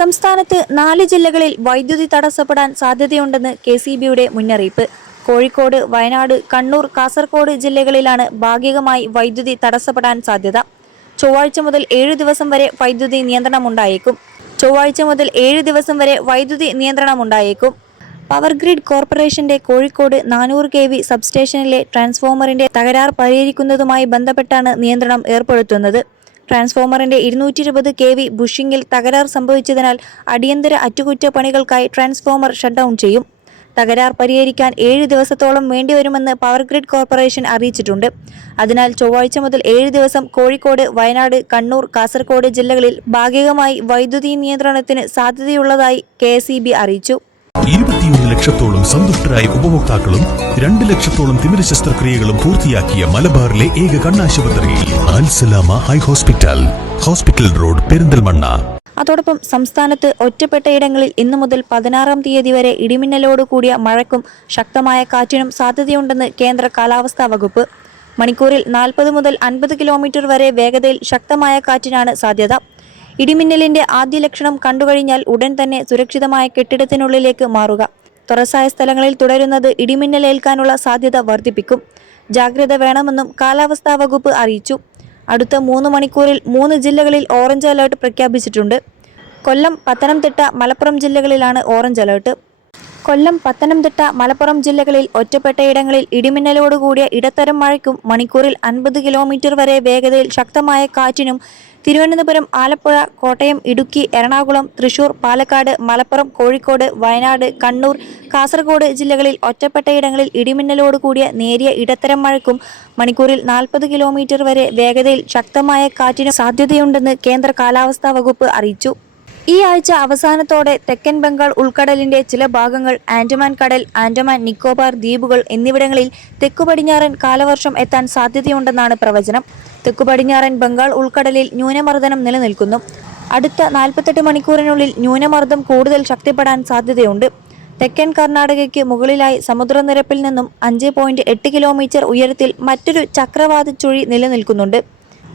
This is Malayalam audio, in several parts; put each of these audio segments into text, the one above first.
സംസ്ഥാനത്ത് 4 ജില്ലകളിൽ വൈദ്യുതി തടസ്സപ്പെടാൻ സാധ്യതയുണ്ടെന്ന് കെഎസ്ഇബിയുടെ മുന്നറിയിപ്പ്. കോഴിക്കോട്, വയനാട്, കണ്ണൂർ, കാസർഗോഡ് ജില്ലകളിലാണ് ഭാഗികമായി വൈദ്യുതി തടസ്സപ്പെടാൻ സാധ്യത. ചൊവ്വാഴ്ച മുതൽ 7 ദിവസം വരെ വൈദ്യുതി നിയന്ത്രണമുണ്ടായേക്കും. പവർ ഗ്രിഡ് കോർപ്പറേഷന്റെ കോഴിക്കോട് 400 kV സബ്സ്റ്റേഷനിലെ ട്രാൻസ്ഫോമറിന്റെ തകരാർ പരിഹരിക്കുന്നതുമായി ബന്ധപ്പെട്ടാണ് നിയന്ത്രണം ഏർപ്പെടുത്തുന്നത്. ട്രാൻസ്ഫോമറിന്റെ 220 kV ബുഷിംഗിൽ തകരാർ സംഭവിച്ചതിനാൽ അടിയന്തര അറ്റകുറ്റപ്പണികൾക്കായി ട്രാൻസ്ഫോമർ ഷട്ട്ഡൗൺ ചെയ്യും. തകരാർ പരിഹരിക്കാൻ 7 ദിവസത്തോളം വേണ്ടിവരുമെന്ന് പവർ ഗ്രിഡ് കോർപ്പറേഷൻ അറിയിച്ചിട്ടുണ്ട്. അതിനാൽ ചൊവ്വാഴ്ച മുതൽ 7 ദിവസം കോഴിക്കോട്, വയനാട്, കണ്ണൂർ, കാസർഗോഡ് ജില്ലകളിൽ ഭാഗികമായി വൈദ്യുതി നിയന്ത്രണത്തിന് സാധ്യതയുള്ളതായി കെഎസ്ഇബി അറിയിച്ചു. 21 ലക്ഷത്തോളം സന്തുഷ്ടരായ ഉപഭോക്താക്കളും 2 ലക്ഷത്തോളം തിമിര ശസ്ത്രക്രിയകളും പൂർത്തിയാക്കിയ മലബാറിലെ ഏക കണ്ണാശുപത്രി അൽ സലാമ ഹൈ ഹോസ്പിറ്റൽ റോഡ്, പെരിന്തൽമണ്ണ. അതോടൊപ്പം സംസ്ഥാനത്ത് ഒറ്റപ്പെട്ടയിടങ്ങളിൽ ഇന്നു മുതൽ 16-ാം തീയതി വരെ ഇടിമിന്നലോട് കൂടിയ മഴയ്ക്കും ശക്തമായ കാറ്റിനും സാധ്യതയുണ്ടെന്ന് കേന്ദ്ര കാലാവസ്ഥാ വകുപ്പ്. മണിക്കൂറിൽ 40 മുതൽ 50 കിലോമീറ്റർ വരെ വേഗതയിൽ ശക്തമായ കാറ്റിനാണ് സാധ്യത. ഇടിമിന്നലിന്റെ ആദ്യ ലക്ഷണം കണ്ടുകഴിഞ്ഞാൽ ഉടൻ തന്നെ സുരക്ഷിതമായ കെട്ടിടത്തിനുള്ളിലേക്ക് മാറുക. തുറസായ സ്ഥലങ്ങളിൽ തുടരുന്നത് ഇടിമിന്നലേൽക്കാനുള്ള സാധ്യത വർദ്ധിപ്പിക്കും. ജാഗ്രത വേണമെന്നും കാലാവസ്ഥാ വകുപ്പ് അറിയിച്ചു. അടുത്ത 3 മണിക്കൂറിൽ 3 ജില്ലകളിൽ ഓറഞ്ച് അലേർട്ട് പ്രഖ്യാപിച്ചിട്ടുണ്ട്. കൊല്ലം, പത്തനംതിട്ട, മലപ്പുറം ജില്ലകളിലാണ് ഓറഞ്ച് അലേർട്ട്. കൊല്ലം, പത്തനംതിട്ട, മലപ്പുറം ജില്ലകളിൽ ഒറ്റപ്പെട്ടയിടങ്ങളിൽ ഇടിമിന്നലോടുകൂടിയ ഇടത്തരം മഴയ്ക്കും മണിക്കൂറിൽ 50 കിലോമീറ്റർ വരെ വേഗതയിൽ ശക്തമായ കാറ്റിനും തിരുവനന്തപുരം, ആലപ്പുഴ, കോട്ടയം, ഇടുക്കി, എറണാകുളം, തൃശൂർ, പാലക്കാട്, മലപ്പുറം, കോഴിക്കോട്, വയനാട്, കണ്ണൂർ, കാസർഗോഡ് ജില്ലകളിൽ ഒറ്റപ്പെട്ടയിടങ്ങളിൽ ഇടിമിന്നലോട് കൂടിയ നേരിയ ഇടത്തരം മഴയ്ക്കും മണിക്കൂറിൽ 40 കിലോമീറ്റർ വരെ വേഗതയിൽ ശക്തമായ കാറ്റിനും സാധ്യതയുണ്ടെന്ന് കേന്ദ്ര കാലാവസ്ഥാ വകുപ്പ് അറിയിച്ചു. ഈ ആഴ്ച അവസാനത്തോടെ തെക്കൻ ബംഗാൾ ഉൾക്കടലിന്റെ ചില ഭാഗങ്ങൾ, ആൻഡമാൻ കടൽ, ആൻഡമാൻ നിക്കോബാർ ദ്വീപുകൾ എന്നിവിടങ്ങളിൽ തെക്കുപടിഞ്ഞാറൻ കാലവർഷം എത്താൻ സാധ്യതയുണ്ടെന്നാണ് പ്രവചനം. തെക്കുപടിഞ്ഞാറൻ ബംഗാൾ ഉൾക്കടലിൽ ന്യൂനമർദ്ദനം നിലനിൽക്കുന്നു. അടുത്ത 48 മണിക്കൂറിനുള്ളിൽ ന്യൂനമർദ്ദം കൂടുതൽ ശക്തിപ്പെടാൻ സാധ്യതയുണ്ട്. തെക്കൻ കർണാടകയ്ക്ക് മുകളിലായി സമുദ്രനിരപ്പിൽ നിന്നും 5.8 കിലോമീറ്റർ ഉയരത്തിൽ മറ്റൊരു ചക്രവാത ചുഴി നിലനിൽക്കുന്നുണ്ട്.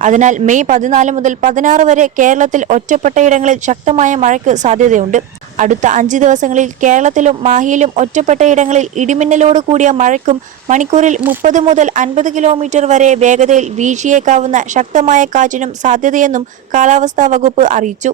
അതിനാൽ മെയ് 14 മുതൽ 16 വരെ കേരളത്തിൽ ഒറ്റപ്പെട്ടയിടങ്ങളിൽ ശക്തമായ മഴയ്ക്ക് സാധ്യതയുണ്ട്. അടുത്ത 5 ദിവസങ്ങളിൽ കേരളത്തിലും മാഹിയിലും ഒറ്റപ്പെട്ടയിടങ്ങളിൽ ഇടിമിന്നലോട് കൂടിയ മഴയ്ക്കും മണിക്കൂറിൽ 30 മുതൽ 50 കിലോമീറ്റർ വരെ വേഗതയിൽ വീശിയേക്കാവുന്ന ശക്തമായ കാറ്റിനും സാധ്യതയെന്നും കാലാവസ്ഥാ വകുപ്പ് അറിയിച്ചു.